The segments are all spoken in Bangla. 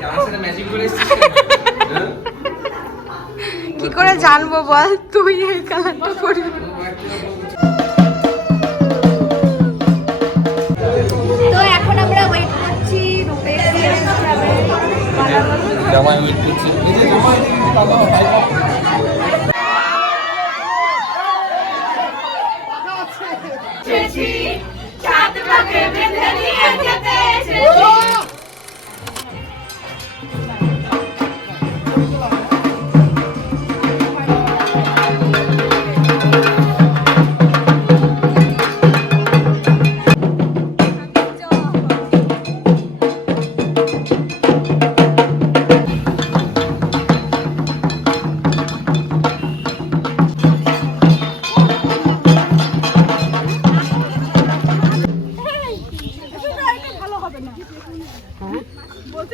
কি করে জানব বল? তুই এই কালারটা করবি তো এখন আমরা ওয়েট করছি রূপের জামাই ওয়েট করছি।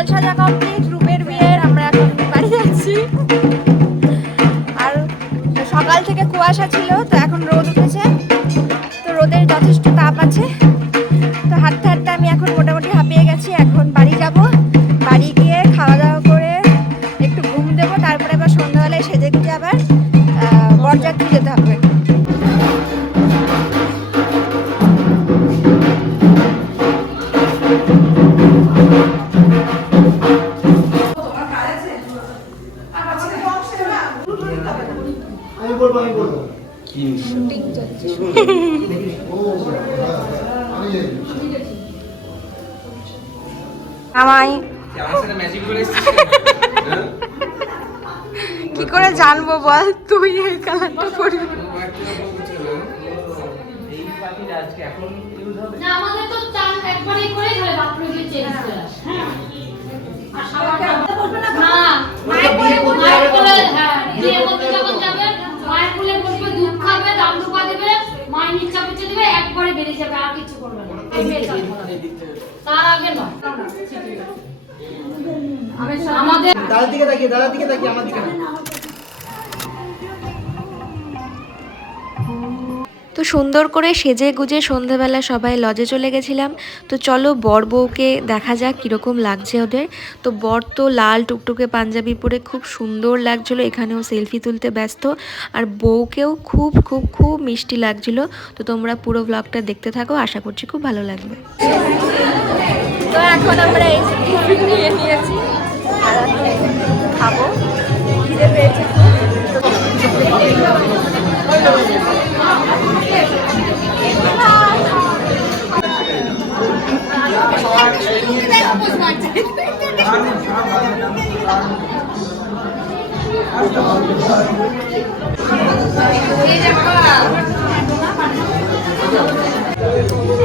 জল সাজা কমপ্লিট রূপের বিয়ের আমরা এখন বাড়ি যাচ্ছি। আর সকাল থেকে কুয়াশা ছিল, তো এখন রোদ উঠেছে। তো রোদের যথেষ্ট তাপ আছে। তো হাঁটতে হাঁটতে আমি এখন মোটামুটি হাঁপিয়ে গেছি, এখন বাড়ি যাব। বাড়ি গিয়ে খাওয়া দাওয়া করে একটু ঘুম দেবো, তারপরে আবার সন্ধ্যাবেলায় সেজে গুজে আবার বরযাত্রী যেতে হবে। কি আমার সাথে ম্যাচিং করে এসেছিস হ্যাঁ। কি করে জানব বল? তুই এই কালারটা পরবি এই পাখিটা আজকে এখন ইউজ হবে না আমাদের তো চান একবারই করে বাথরুমে গিয়ে চেঞ্জ করে। হ্যাঁ। আর আমাদের দাদার দিকে তাকিয়ে দাদার দিকে তাকিয়ে আমার দিকে। তো সুন্দর করে সেজে গুজে সন্ধেবেলা সবাই লজে চলে গেছিলাম। তো চলো বর বউকে দেখা যাক কীরকম লাগছে ওদের। তো বর তো লাল টুকটুকে পাঞ্জাবি পরে খুব সুন্দর লাগছিল এখানেও সেলফি তুলতে ব্যস্ত। আর বউকেও খুব খুব খুব মিষ্টি লাগছিল। তো তোমরা পুরো ব্লগটা দেখতে থাকো আশা করছি খুব ভালো লাগবে। তো এখন আমরা নিয়ে নিয়েছি। খাব খিদে পেয়েছে।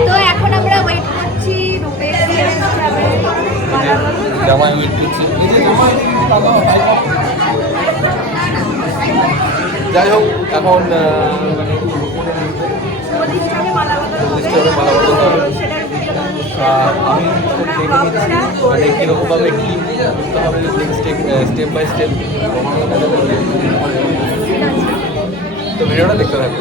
তো জামাই ওয়েট করছি যাই হোক, এখন। আর আমি মানে কীরকমভাবে কী করতে হবে স্টেপ বাই স্টেপ তো ভিডিওটা দেখতে থাকব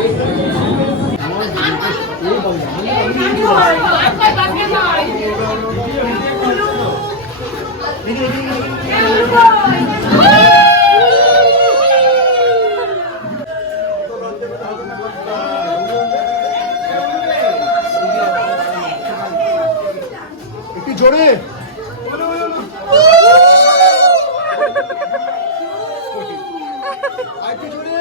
একটু জোরে। একটু জোরে।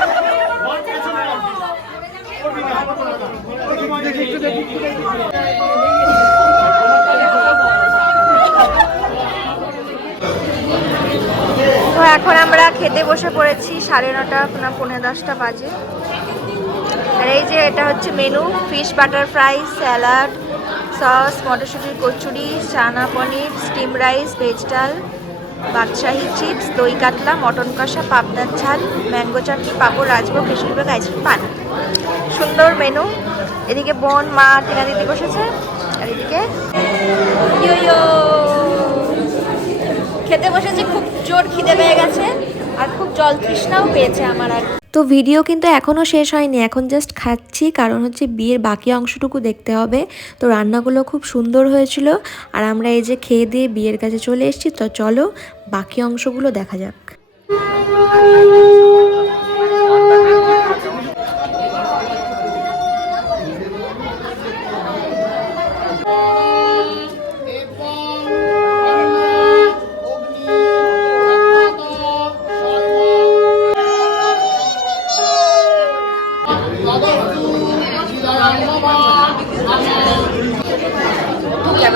তো এখন আমরা খেতে বসে পড়েছি, সাড়ে নটা পৌনে দশটা বাজে। আর এই যে এটা হচ্ছে menu fish butter fry salad sauce মটরশুঁটির kachori, চানা পনির স্টিম রাইস ভেজ ডাল বাদশাহি চিপস, দই কাতলা, মটন কষা, পাবদার ঝাল, ম্যাঙ্গো চাটনি, পাঁপড়, রাজভোগ কৃষ্ণভোগ আইসক্রিম পান। সুন্দর মেনু এদিকে বোন, মা, টিনা দিদি বসেছে। আর এদিকে খেতে বসেছি, খুব জোর খিদে পেয়ে গেছে। আর খুব জল তৃষ্ণাও পেয়েছে আমার আর তো ভিডিও কিন্তু এখনও শেষ হয়নি, এখন জাস্ট খাচ্ছি, কারণ হচ্ছে বিয়ের বাকি অংশটুকু দেখতে হবে। তো রান্নাগুলো খুব সুন্দর হয়েছিল, আর আমরা এই যে খেয়ে দিয়ে বিয়ের কাছে চলে এসেছি, তো চলো বাকি অংশগুলো দেখা যাক।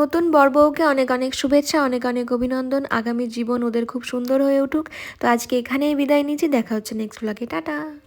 নতুন বরবউকে অনেক অনেক শুভেচ্ছা, অনেক অনেক অভিনন্দন। আগামী জীবন ওদের খুব সুন্দর হয়ে উঠুক। তো আজকে এখানেই বিদায় নিচ্ছি। দেখা হচ্ছে নেক্সট ব্লগে টাটা!